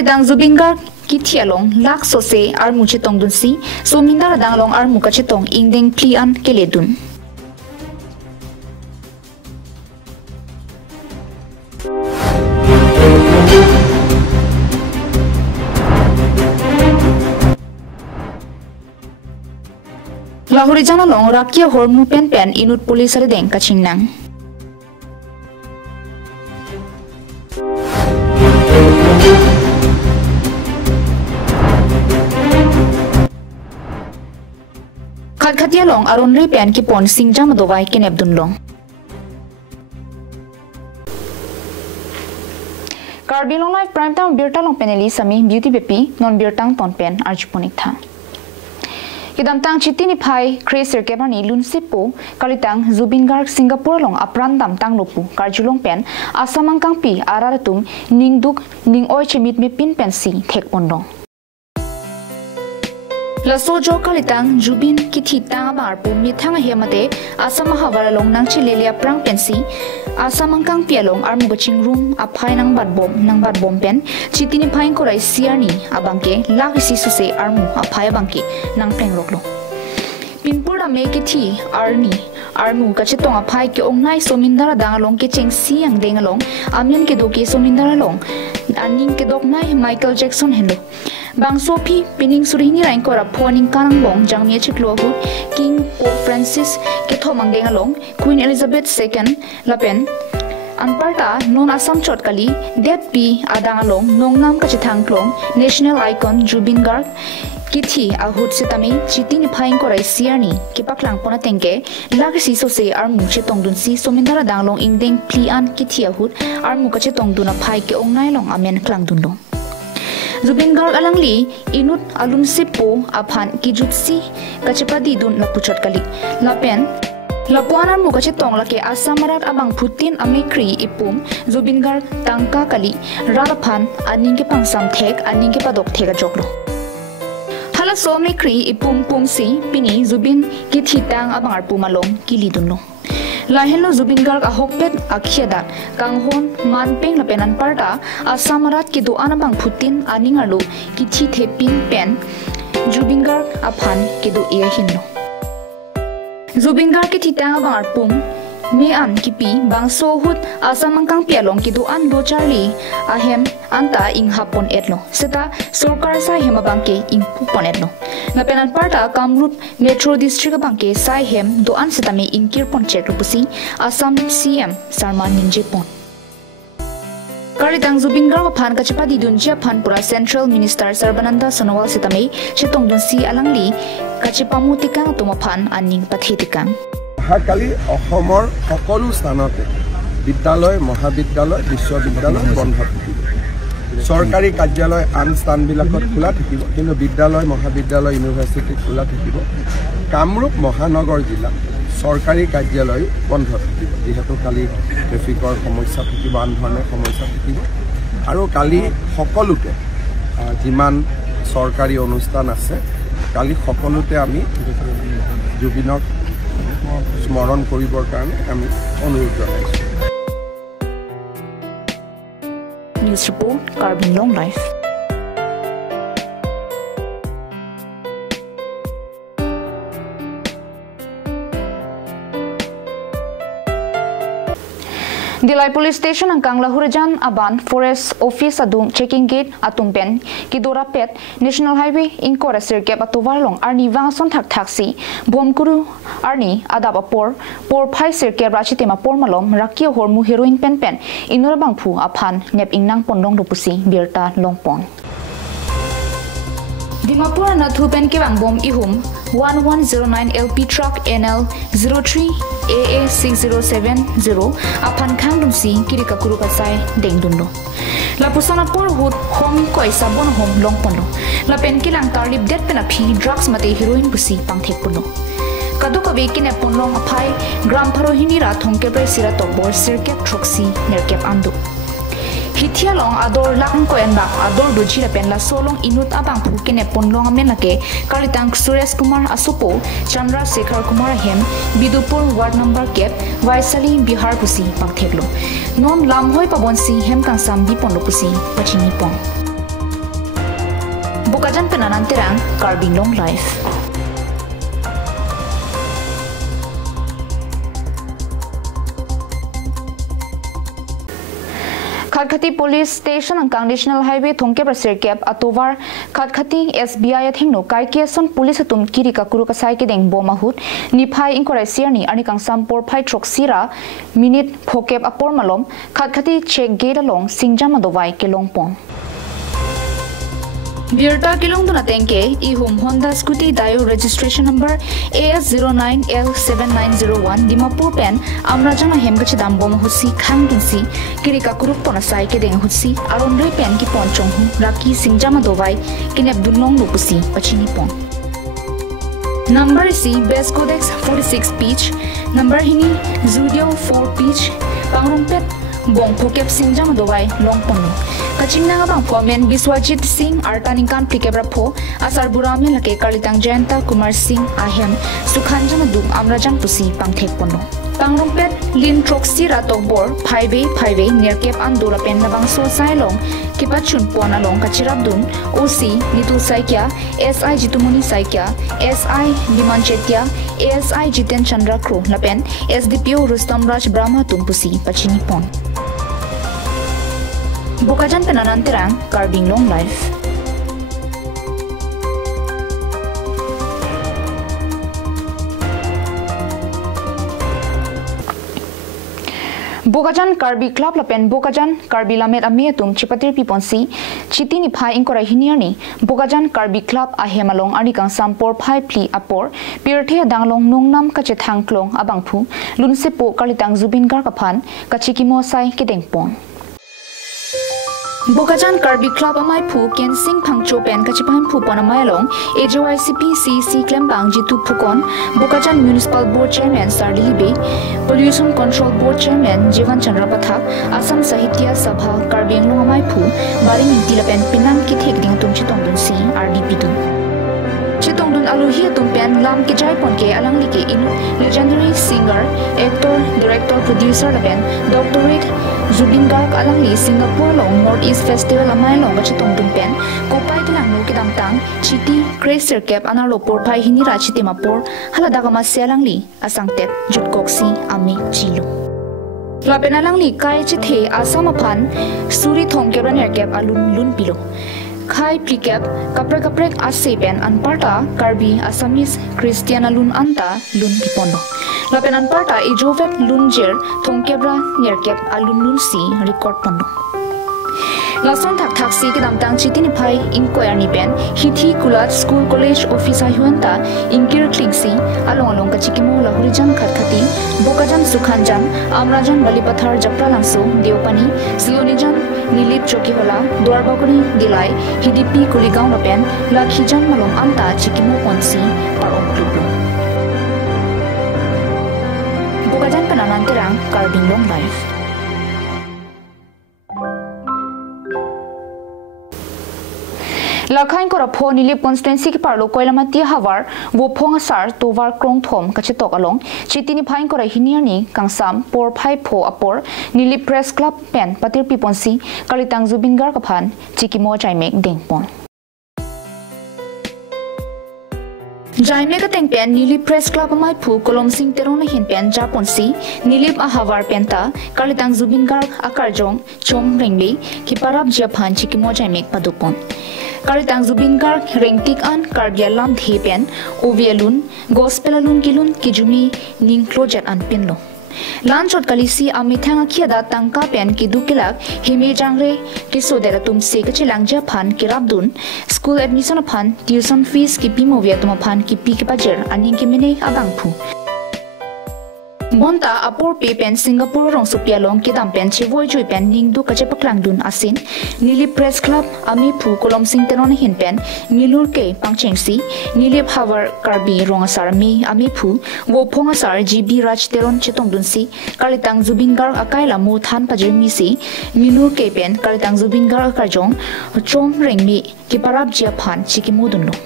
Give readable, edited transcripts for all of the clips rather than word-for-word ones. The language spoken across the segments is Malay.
Karidang Zubingar Kithialong lak sose ar muche tongdun si somindar danglong ar mukache tong ingdeng plian keledun. Lahori jana long rakia hormu pen inut polis are deng kaching nang. Khatia long aron re pen ki pon singjam dowai kenep dun long. Karbi Anglong live prime time birta long peneli sami beauty bepi non birtang ton pen arjuponik tha. Kidam tang chitini phai kreser kebani lunsipo kalitang Zubingar Singapore long aprandam tang lopu karjulong pen asamang kangpi araratum ningduk ning oi chemit me pin pensi thek pondong. La sojo kalitang Jubin kithi tang bar pu mi thang hemate asama hawara long nang chilelia prang pensi asamang kang pialong armugaching room aphai nang bad bom pen chitini phain korai siani abangke lagisi suse armu aphai bangki nang pleng roklo pinpura me kithi armu kachetong aphai ke ongnai somindara dangalong ke cheng siang dengalong amian ke doki somindara long aning ke doknai Michael Jackson hello Bang Sophie pining surini rain kora phoning kanang bong jangmia chiklo hu King Pope Francis ke thomang dengalong Queen Elizabeth II lapen anparta non asam chot kali det pi adangalong nongnam kachithang klong national icon Zubingar kithi ahut setami chitini phaing korai siani kipaklang pona tengke lagsi sose armu che tongdun si somindara danglong ingdeng plian kithi ahut armu kache tongduna phai ke ongnai long amen klang dundong Zubingar alangli inut alun sipo aphan kijutsi kachepadi dun lapuchot kali lapen lapuanan muka chetong lake asamarat abang putin amikri ipum Zubingar tangka kali raraphan aning ke pangsam thek aning ke padok thega joklo hala so amikri ipum pumsi pini Zubin kithitang abang arpumalong kilidunlo lahelo Zubingar ahokpet akhiadat kanghon manpeng lapenan parda asamarat ki doan abang putin aningalu kithi thepin pen Zubingar aphan ki do ia hinno Zubingar kithitang abang arpum me an kipi bangso hut asamang kang pialong ki doan do charli ahem anta ing hapon etlo seta sarkar sa hemabangke ing pupon etlo napenan parta Kamrup Metro District bangke sai hem doan setame ingkir pon chek rupusi Assam CM Sarman Ninjepon Karitang Zubingar phan kachapadi dunjia phan pura Central Minister Sarbananda Sonowal setame chetong dunsi alangli kachipamu tikang tumaphan aning pathetikang Hakali অসমৰ সকলো স্থানতে বিদ্যালয় মহাবিদ্যালয় বিশ্ববিদ্যালয় বন্ধ থাকিব সৰকাৰি কাৰ্যালয় আন স্থানবিলাকত খোলা থাকিব কিন্তু বিদ্যালয় মহাবিদ্যালয় ইউনিভাৰ্চিটি খোলা থাকিব কামৰূপ মহানগৰ জিলা সৰকাৰি কাৰ্যালয় বন্ধ থাকিব যেহেতু কালি ট্ৰেফিকৰ সমস্যা থাকিব আন ধৰণৰ সমস্যা থাকিব আৰু কালি সকলোতে যিমান সৰকাৰি অনুষ্ঠান আছে কালি সকলোতে আমি জুবিনক স্মৰণ কৰিবৰ কাৰণে আমি অনুৰোধ জনাইছো News report Karbi Anglong live Dilai Police Station ang Lahurajan Aban Forest Office adung checking gate atungpen kidora pet National Highway inkora sirkep atowarlong arni wangson thak taxi bomkuru arni adaba por phai sirkep rachitema por malom rakio hormu heroin pen inora bangphu aphan nep ingnang pondong rupusi birta longpon Dimapur na thupen ke bang bom ihum 1109 LP truck NL 03 AA 6070 aphan khangdum si kirika kuru pasai dengdundo la pusana por hut hom koi sabon hom longpono la pen kilang tarlip det pena phi drugs mate heroin busi pangthek puno kaduka vekine ponlong aphai gram pharo hinira thongke pre sira tobor circuit troxy nerkep andu Hithialong ador lang ko en bak ador duji pen la solong inut abang phu kene ponlong amenake Karitang Suresh Kumar Asupo Chandra Sekhar Kumar Hem Bidupur ward number kep Vaisali Bihar pusi pangtheklo non lamhoi pabonsi hem kangsam di ponlo pusi pachini pon Bukajan penanan terang Karbi Anglong Live. Khatkhati Police Station angkang National Highway thongke prasirkep atovar Khatkhati SBI athingno kaikke son police atum kiri kakuru kasai ke deng bomahut niphai inkorai sirni anikang sampor phai troksira minute phokep apor malom Khatkhati check gate along singjama dovai ke longpong Birta kilong duna tengke ihum Honda Scooty Dio registration number AS09L7901 Dimapur pen amrajana hemgachi dambom husi khanginsi kirika kuruk pona sai ke deng husi arondre pen ki ponchong hu raki singjama dovai kinep dunlong lupusi pachini pon number si best codex 46 pitch number hini zudio 4 pitch pangrumpet bong phokep singjama dovai longpon Kachingna bang foreman Biswajit Singh Artaningkan Plikebra pho Asar Burami lake Karlitang Jayanta Kumar Singh Ahem Sukhanjana dum Amrajang pusi pangthek pono Pangrumpet Lin Troksi Ratokbor Phaive Nirkep Andola pen nabang so sailong Kipachun pon along Kachirabdun OC Nitu Saikya SI Jitumuni Saikya SI Biman Chetia ASI Jiten Chandra Kro lapen SDPO Rustam Raj Brahma tumpusi pachini pon Bukajan penanan terang Karbi Anglong Live. Bukajan Karbi Club lapen Bukajan Karbi Lamet Ametum Chipatir Piponsi Chitini Phai Inkora Hiniani Bukajan Karbi Club Ahemalong Anikang Sampor Phai Pli Apor Pirthe Danglong Nungnam Kachethangklong Abangphu Lunsepo Kalitang Zubin Garkaphan Kachikimo Sai Kedengpon Bukajan Karbi Club amai phu ken sing phangcho pen kachipan phu pon amai long AJYCP CC Klembang Jitu Phukon Bukajan Municipal Board Chairman Sardilibe Pollution Control Board Chairman Jivan Chandra Pathak Assam Sahitya Sabha Karbi Anglong amai phu baring tilapen pinang ki thek ding tum chitong dun si RDP tu Chitong dun aluhi tumpen lam ki jai pon ke alang like in legendary singer actor director producer lapen doctorate Zubin Garg alangli Singapore long Northeast Festival amai long chitong dumpen kopai tilang no kidam tang chiti crazer cap analo por phai hini ra chiti mapor haladagama selangli asangtep jutkoksi ami chilu lapen alangli kai chithe asam aphan suri thongkebra nerkep alun lun pilo Khai Plikep kaprek asepen anparta Karbi Assamese Christian alun anta lun pipondo lapen anparta ijovet lunjer thongkebra nerkep alun lun si record pondo Lason thak si kedam tang chitini phai inquiry ni pen hithi kulat school college office ahuanta inkir klingsi along kachikimo lahurijan khatkhati bokajan sukhanjan amrajan balipathar japra langso deopani silonijan Nilip Chokihola, Dwarbaguri, Dilai, Hidipi Kuligaon Lapen, Lakhijan Malong Anta, Chikimo Ponsi, Parong Klubu. Bukajan penanan terang Karbi Anglong Live. Lakhain ko rapho Nilip constituency ki parlo koilamati hawar wo phong sar tovar krong thom kachitok along chitini phain ko rahiniani kangsam por phai pho apor Nilip press club pen patir piponsi kalitang Zubin Garg kaphan chikimo chaimek dengpon Jaime ka tengpen Nilip press club amai phu kolom sing terong na hin pen japonsi Nilip ahawar penta kalitang Zubin Garg akarjong chom rengli ki parab japhan chikimo chaimek padupon Kalitang Zubin Garg rengtik an Karbialam Thepen Ovialun Gospelalun Kilun Kijumi Ning Clojet an Pinlo Lanchot Kalisi Amithanga Kiada Tangka Pen Kidukilak Hime Jangre Kisodera Tum Sekachilang Japan Kirabdun School Admission Upon Tuition Fees Kipimo Viatumapan Kipi Kipajer Aning Kimine Abangpu Monta apor pe pen Singapore rong supia long kidam pen chivoi joi pen ning du kache paklang dun asin Nilip press club ami phu kolom sing teron hin pen milur ke pangchengsi Nilip hawar Karbi rong asar mi ami phu wo phong asar GB raj teron chitong dun si Kalitang Zubin Garg akaila mu than pajir mi si milur ke pen Kalitang Zubin Garg akarjong chom reng mi ki parab jia phan chikimu dun lo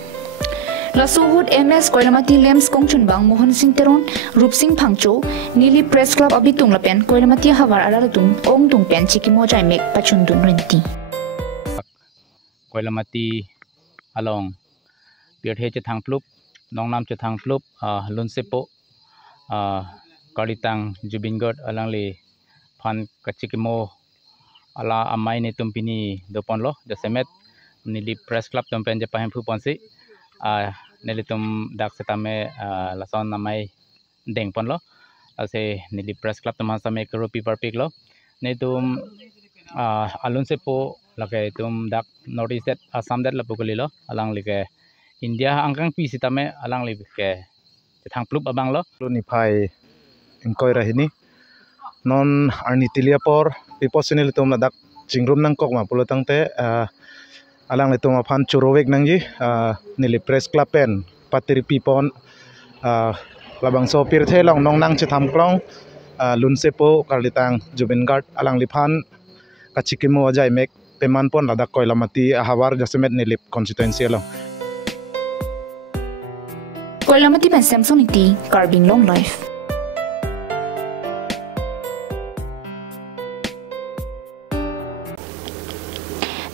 Lasuhut MS Koilamati Lems Kongchun Bang Mohan Singh Teron Rup Singh Phangcho Nilip Press Club Abitung Lapen Koilamati Hawar Alaratum Ong Tung Pen Chikimo Jaimek Pachundun Renti Koilamati along pier he thang plup nong nam thang plup lun sepo kalitang jubinggot alang li phan kachikimo ala amai ni tumpini dopon lo jasemet nili press club tumpen je pahem phu ponsi nelitum dak setame lason namai deng pon lo ase nili press club tama same keropi parpik lo netum alun sepo lake tum dak notice that asam that la pukuli lo alang like India angkang pi sitame alang like thang plup abang lo ni phai engkoi rahini non arnitilia por piposinil tum la dak chingrum nang kok ma pulotang te alang le tum phan churowek nang ji nili press club pen patiri pipon labang so pir thelong nong nang che tham klong lun sepo karlitang jubingard alang li phan kachikimo ajai mek peman pon ladak koilamati hawar jasemet nilip constituency lo koilamati pen samsoniti Karbi Anglong life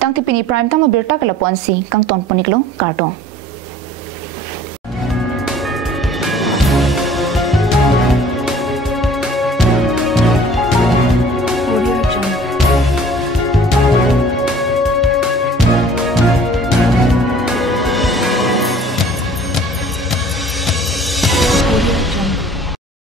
tang tipini prime tama birta kala ponsi kang ton poniklo kartong